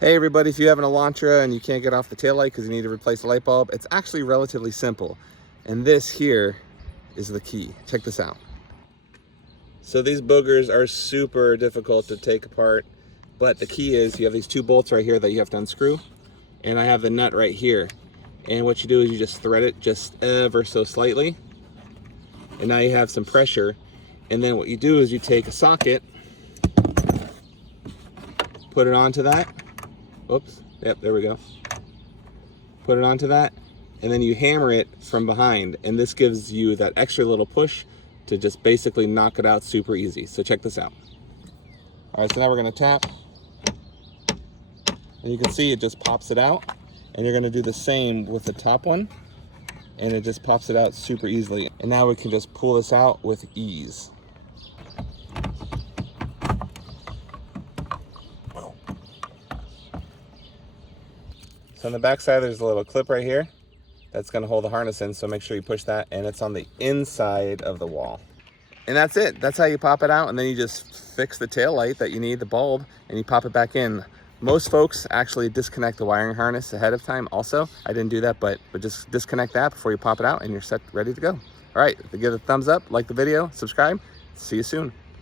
Hey everybody, if you have an Elantra and you can't get off the taillight because you need to replace the light bulb, it's actually relatively simple. And this here is the key. Check this out. So these boogers are super difficult to take apart, but the key is you have these two bolts right here that you have to unscrew, and I have the nut right here. And what you do is you just thread it just ever so slightly, and now you have some pressure. And then what you do is you take a socket, put it onto that. Oops, yep, there we go. Put it onto that, and then you hammer it from behind, and this gives you that extra little push to just basically knock it out super easy. So check this out. All right, so now we're gonna tap, and you can see it just pops it out, and you're gonna do the same with the top one, and it just pops it out super easily. And now we can just pull this out with ease. So on the back side, there's a little clip right here that's gonna hold the harness in, so make sure you push that, and it's on the inside of the wall. And that's it. That's how you pop it out, and then you just fix the tail light that you need, the bulb, and you pop it back in. Most folks actually disconnect the wiring harness ahead of time also. I didn't do that, but just disconnect that before you pop it out, and you're set, ready to go. All right, give it a thumbs up, like the video, subscribe. See you soon.